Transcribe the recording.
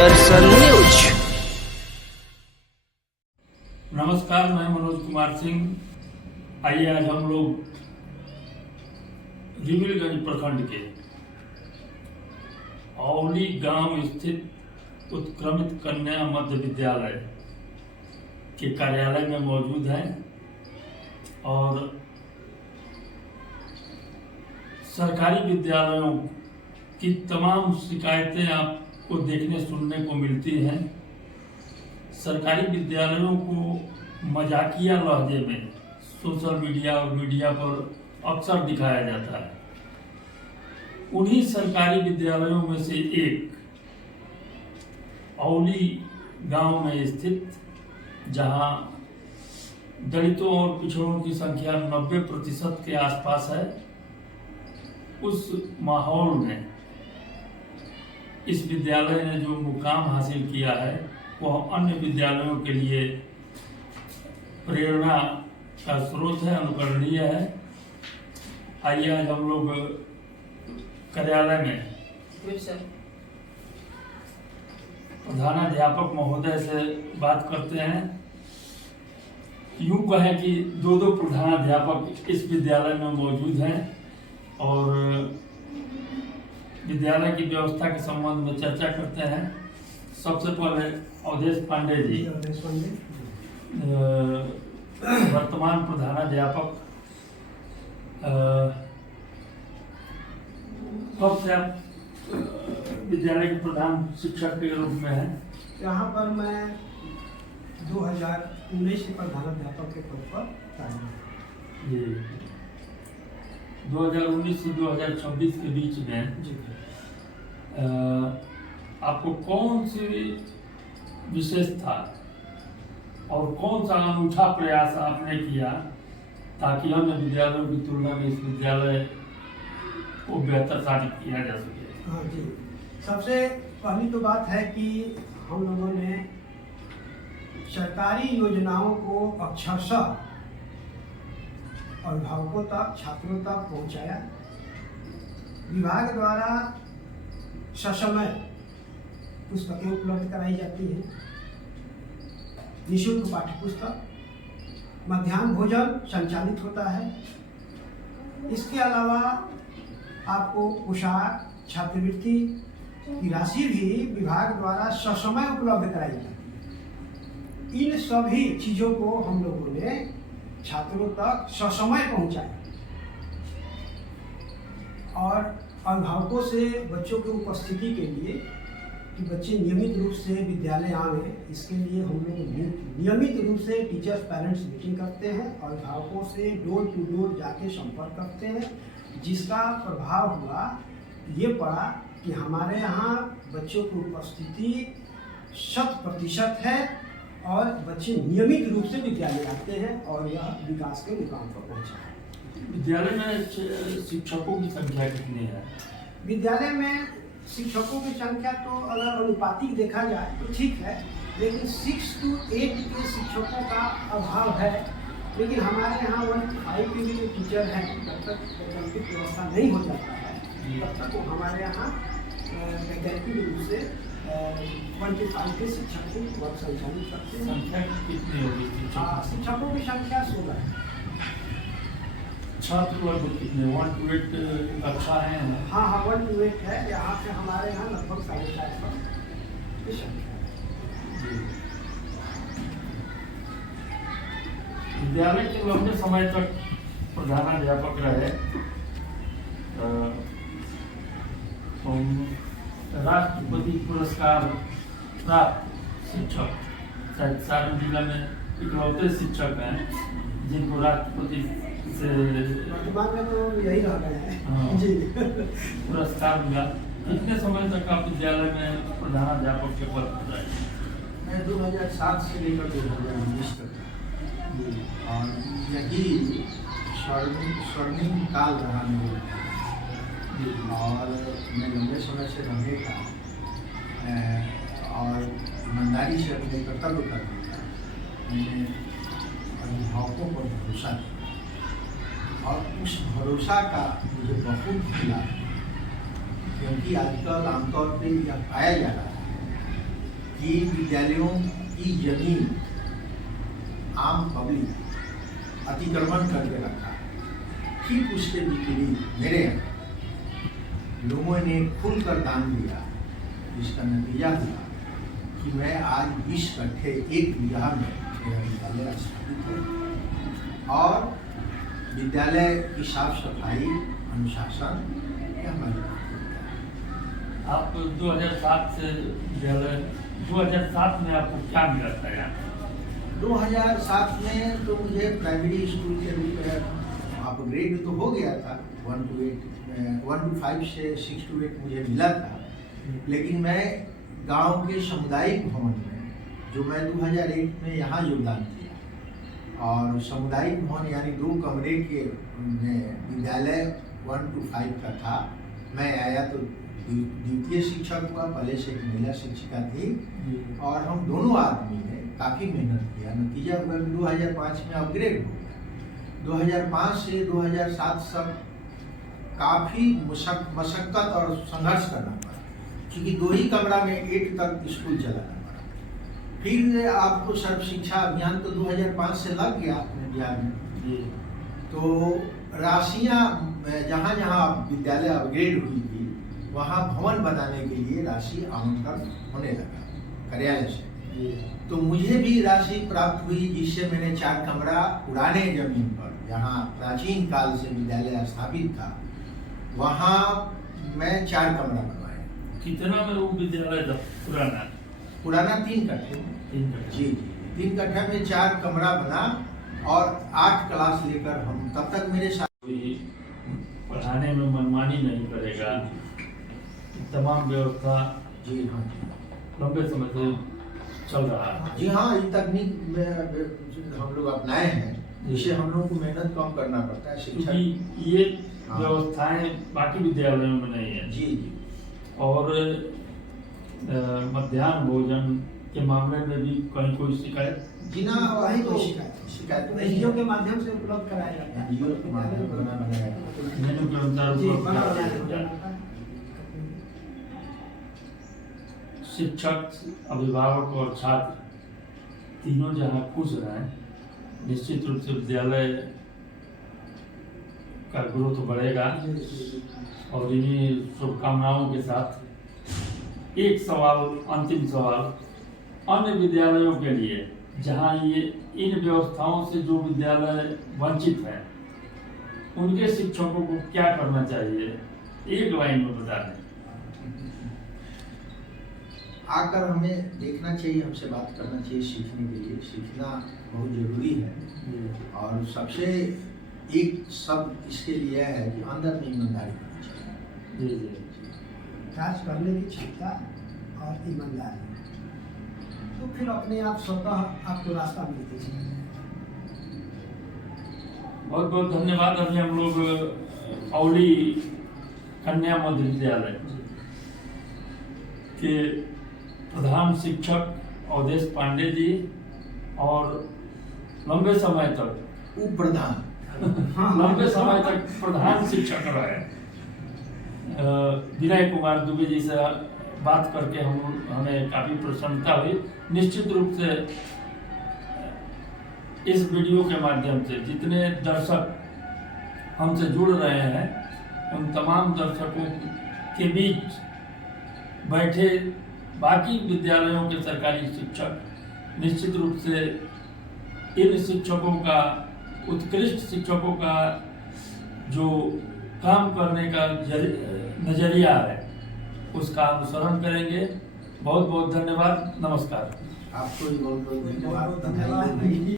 दर्शन news. नमस्कार, मैं मनोज कुमार सिंह। आइए आज हम लोग रिविलगंज प्रखंड के औली गांव स्थित उत्क्रमित कन्या मध्य विद्यालय के कार्यालय में मौजूद हैं और सरकारी विद्यालयों की तमाम शिकायतें आपको देखने सुनने को मिलती हैं। सरकारी विद्यालयों को मजाकिया लहजे में सोशल मीडिया और मीडिया पर अक्सर दिखाया जाता है। उन्हीं सरकारी विद्यालयों में से एक औली गांव में स्थित, जहां दलितों और पिछड़ों की संख्या 90% के आसपास है, उस माहौल में इस विद्यालय ने जो मुकाम हासिल किया है वह अन्य विद्यालयों के लिए प्रेरणा का स्रोत है, अनुकरणीय है। आइए आज हम लोग कार्यालय में प्रधानाध्यापक महोदय से बात करते हैं। यूं कहें कि दो प्रधानाध्यापक इस विद्यालय में मौजूद हैं और विद्यालय की व्यवस्था के संबंध में चर्चा करते हैं। सबसे पहले अवधेश पांडे जी, वर्तमान प्रधानाध्यापक, कब से आप विद्यालय के प्रधान शिक्षक के रूप में हैं? यहाँ पर मैं 2019 के प्रधानाध्यापक के पद पर तैनात। जी, 2019 से 2026 के बीच में जी आपको कौन सी विशेषता और कौन सा अनूठा प्रयास आपने किया ताकि अन्य विद्यालयों की तुलना में इस विद्यालय को बेहतर साबित किया जा सके? हाँ जी, सबसे पहली तो बात है कि हम लोगों ने सरकारी योजनाओं को अक्षरशः अभिभावकों तक, छात्रों तक पहुंचाया। विभाग द्वारा ससमय पुस्तकें उपलब्ध कराई जाती हैं, निःशुल्क पाठ्य पुस्तक, मध्याह्न भोजन संचालित होता है। इसके अलावा आपको पोशाक, छात्रवृत्ति की राशि भी विभाग द्वारा ससमय उपलब्ध कराई जाती है। इन सभी चीज़ों को हम लोगों ने छात्रों तक ससमय पहुंचाया और अभिभावकों से बच्चों की उपस्थिति के लिए कि बच्चे नियमित रूप से विद्यालय आवे, इसके लिए हम लोग नियमित रूप से टीचर्स पेरेंट्स मीटिंग करते हैं और अभिभावकों से डोर टू डोर जाके संपर्क करते हैं, जिसका प्रभाव हुआ ये पड़ा कि हमारे यहाँ बच्चों की उपस्थिति 100% है और बच्चे नियमित रूप से विद्यालय आते हैं और यह विकास के मुकाम पर पहुँचा है। विद्यालय में शिक्षकों की संख्या कितनी है? विद्यालय में शिक्षकों की संख्या तो अगर अनुपातिक देखा जाए तो ठीक है, लेकिन 6 to 8 के शिक्षकों का अभाव है। लेकिन हमारे यहाँ 1-5 के भी जो टीचर हैं, जब तक वैकल्पिक व्यवस्था नहीं हो जाता है तब तक वो हमारे यहाँ वैकल्पिक रूप से 1-5 के शिक्षक को वर्ग संचालित करते हैं। संख्या कितनी होगी? शिक्षकों की संख्या 16 है। छात्र वर्ग कितने? 1 to 8 कक्षा है? हाँ, 1 to 8 है। यहाँ से हमारे यहाँ लगभग 450 की संख्या है। विद्यालय के लंबे समय तक प्रधानाध्यापक रहे, राष्ट्रपति पुरस्कार प्राप्त शिक्षक, शायद सारण जिला में इकलौते शिक्षक हैं जिनको राष्ट्रपति से वर्तमान में तो यही रह गए हैं जी पुरस्कार मिला। कितने समय तक आप विद्यालय में प्रधानाध्यापक के पद पर रहे? मैं 2007 से लेकर 2019 तक और यही स्वर्णिम काल रहा मेरे और मैं लंबे समय से रहने का और ईमानदारी से अपने कर्तव्य करने का मैंने अभिभावकों पर भरोसा किया और उस भरोसा का मुझे बहुत मिला, क्योंकि आजकल आमतौर पर यह पाया जा रहा है कि विद्यालयों की जमीन आम पब्लिक अतिक्रमण करके रखा। ठीक उसके विपरीत मेरे यहाँ लोगों ने खुलकर दान दिया, जिसका नतीजा हुआ कि मैं आज 20 कट्ठे 1 बीघा में मेरा विद्यालय स्थापित है और विद्यालय की साफ सफाई अनुशासन यह हमारी प्राथमिकता है। आप 2007 से विद्यालय 2007 में आपको क्या मिला था यहाँ? 2007 में तो मुझे प्राइमरी स्कूल के रूप में अपग्रेड तो हो गया था, 1 to 5 से 6 to 8 मुझे मिला था, लेकिन मैं गांव के सामुदायिक भवन में, जो मैं 2001 में यहाँ योगदान किया, और सामुदायिक भवन यानी 2 कमरे के विद्यालय 1 to 5 का था। मैं आया तो द्वितीय शिक्षक हुआ, पहले से एक महिला शिक्षिका थी और हम दोनों आदमी ने काफ़ी मेहनत किया। नतीजा हुआ कि 2005 में अपग्रेड हो गया। 2005 से 2007 तक काफ़ी मशक्क़त और संघर्ष करना पड़ा, क्योंकि 2 ही कमरा में 8 तक स्कूल चलाना पड़ा। फिर आपको सर्व शिक्षा अभियान तो 2005 से लग गया अपने बिहार में, तो राशियाँ जहाँ जहाँ विद्यालय अपग्रेड हुई थी वहाँ भवन बनाने के लिए राशि आवंटन होने लगा कार्यालय से। तो मुझे भी राशि प्राप्त हुई, जिससे मैंने 4 कमरा पुराने जमीन पर, जहाँ प्राचीन काल से विद्यालय स्थापित था, वहाँ मैं 4 कमरा बनवाया। कितना में वो विद्यालय था पुराना 3 कट्ठे में? 3 कट्ठे। जी, 3 कट्ठा में 4 कमरा बना और 8 क्लास लेकर हम, तब तक मेरे साथ कोई पढ़ाने में मनमानी नहीं करेगा, तमाम व्यवस्था जी हाँ लंबे समय से चल रहा है। जी हाँ, ये तकनीक में हम लोग अपनाए हैं, जिससे हम लोग को मेहनत कम करना पड़ता है। शिक्षा क्योंकि ये व्यवस्थाएं बाकी विद्यालयों में नहीं है। जी जी। और मध्याह्न भोजन के मामले में भी कहीं कोई शिकायत? जी ना, वही तो कोई शिकायत तो एनजीओ के माध्यम से उपलब्ध कराया जाता है। एनजीओ के माध्यम से बना बनाया मेनू के अनुसार जी, उपलब्ध बना कराया बनाया जाता है। जाता है। शिक्षक, अभिभावक और छात्र तीनों जहाँ खुश रहें, निश्चित रूप से विद्यालय का ग्रोथ बढ़ेगा। और इन्हीं शुभकामनाओं के साथ एक सवाल, अंतिम सवाल, अन्य विद्यालयों के लिए जहाँ ये इन व्यवस्थाओं से जो विद्यालय वंचित हैं, उनके शिक्षकों को क्या करना चाहिए, एक लाइन में बता दें। आकर हमें देखना चाहिए, हमसे बात करना चाहिए, सीखने के लिए। सीखना बहुत जरूरी है और सबसे एक सब इसके लिए है कि अंदर में ईमानदारी होनी चाहिए। जी। कार्य करने की क्षमता और ईमानदारी, तो फिर अपने आप स्वतः आपको रास्ता मिलते चलेगा। बहुत बहुत धन्यवाद। अभी हम लोग औली कन्या मध्य विद्यालय के प्रधान शिक्षक अवधेश पांडे जी और लंबे समय तक उप प्रधान लंबे समय तक प्रधान शिक्षक रहे विनय कुमार दुबे जी से बात करके हमें काफ़ी प्रसन्नता हुई। निश्चित रूप से इस वीडियो के माध्यम से जितने दर्शक हमसे जुड़ रहे हैं, उन तमाम दर्शकों के बीच बैठे बाकी विद्यालयों के सरकारी शिक्षक निश्चित रूप से इन शिक्षकों का, उत्कृष्ट शिक्षकों का जो काम करने का नज़रिया है, उसका अनुसरण करेंगे। बहुत बहुत धन्यवाद। नमस्कार। आपको भी बहुत बहुत बहुत धन्यवाद। धन्यवाद।